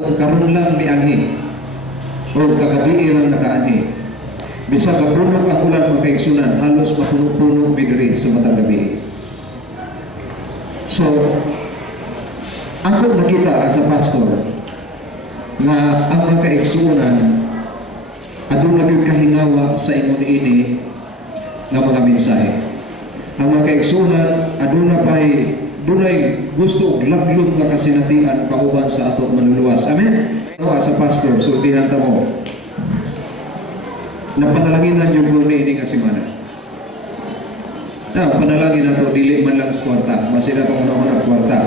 Karon lang mianhi o kagabi lang nakaanhi. Bisa kapuno ang ulan makaigsunan, halos mapuno-puno bigri sa matang gabi. So, ako nakita sa pastor na ang mga kaigsunan adun lagi kahingawa sa ingon ini nga mga mensahe. Ang mga kaigsunan adun na pa'y dunay gusto laglog nga kasinatian kauban sa ato manluluwas. Amen? Sa pastor, sultihan ta mo. Napanalangin lang yung muna ini nga semana. Panalangin na ito, dili man lang sa kwarta. Masina itong una-una kwarta.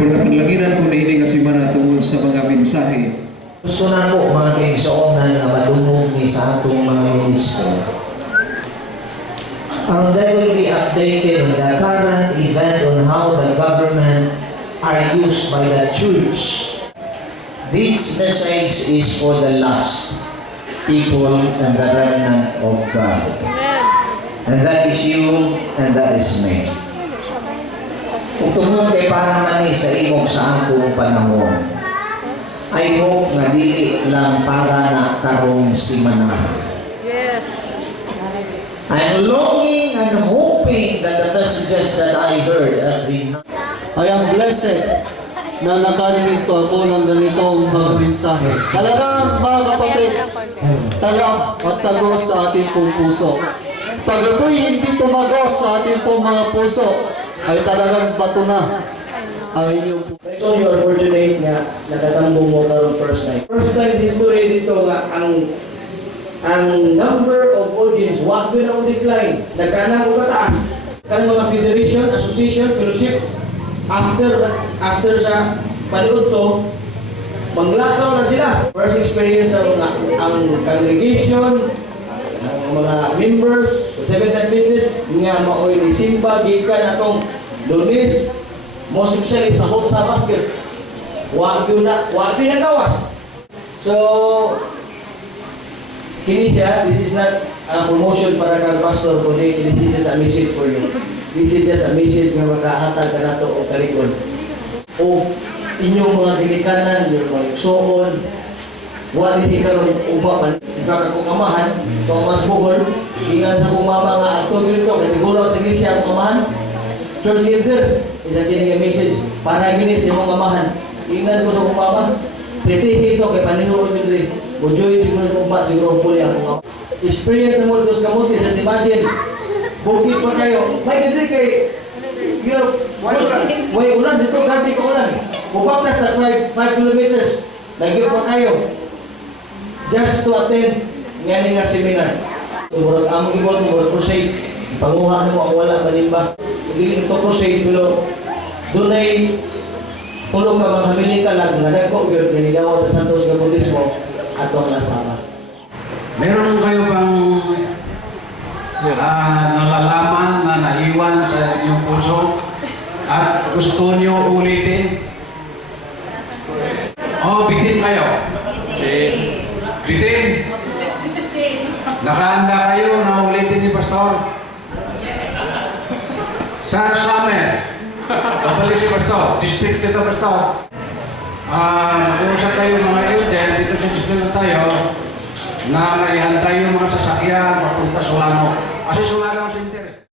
Pero napanalaginan ko na ini nga semana tungkol sa mga mensahe. Gusto na po mga kaigsuonan na malumog ni sa atong mga ministro. They will be updated on the current event on how the government are used by the church. This message is for the lost people and the remnant of God. And that is you and that is me. Kung tungkol kay para mani sa imong sa atong panahon, I hope na dili lang para na karong simana. Yes. I'm longing and hoping that the messages that I heard every night. I am blessed na nakarinig ko ako ng ganitong mga mensahe. Talagang mga kapatid, talag at tagos sa ating pong puso. Pag ito'y hindi tumagos sa ating pong mga puso, ay talagang bato na ang inyong puso. So you are fortunate nga nakatambong mo karong first night. First time history dito nga ang number of audience wag na ang decline. Nagkanang o kataas. Kanang mga federation, association, fellowship after sa panood to, manglakaw na sila. First experience ang congregation, ang mga members, Seventh Adventist, nga maoy ni Simba, gikan atong Lunes, most especially sa whole Sabbath girl. Wag na gawas. So, kini siya, this is not a promotion para kang pastor, kundi this is just a message for you. This is just a message nga makahatag ka nato o kalikon. O inyong mga ginikanan, yung mga igsoon, wala hindi ka rin ubakan, ikaw ako kamahan, Thomas Bohol, ingan sa kumama nga ato nito, katigulang sa iglesia ang kamahan, Church Elder, isa kinig message, para ginit sa mga kamahan, ingan ko sa kumama, pritihin ito kay Panginoon nyo rin, bujoy siguro ng kumpa, siguro ang puli ang kumama. Experience na mo ito sa kamuti, sa imagine, bukit pa kayo, may gandri kay, way ulan, dito ganti ka ulan, bupaktas na 5 kilometers, nagyo pa kayo, just to attend ngayon nga seminar. Murag among ibon, murag crusade, panguha na mo ang wala manimba. Hindi ito crusade, pero doon ay tulong ka mga hamilita lang, nadagko yun, ninigawa sa Santos Gabutismo, at ang nasama. Meron kayo bang nalalaman na naiwan sa inyong puso at gusto niyo ulitin? Bitin kayo. Bitin. Nakahanda kayo na ulitin ni Pastor? Sa summer, babalik si Pastor. District ito, Pastor. Mag-uusap kayo mga elder, dito sa district tayo, na maihantay yung mga sasakyan, papunta Solano. Kasi Solano ang center.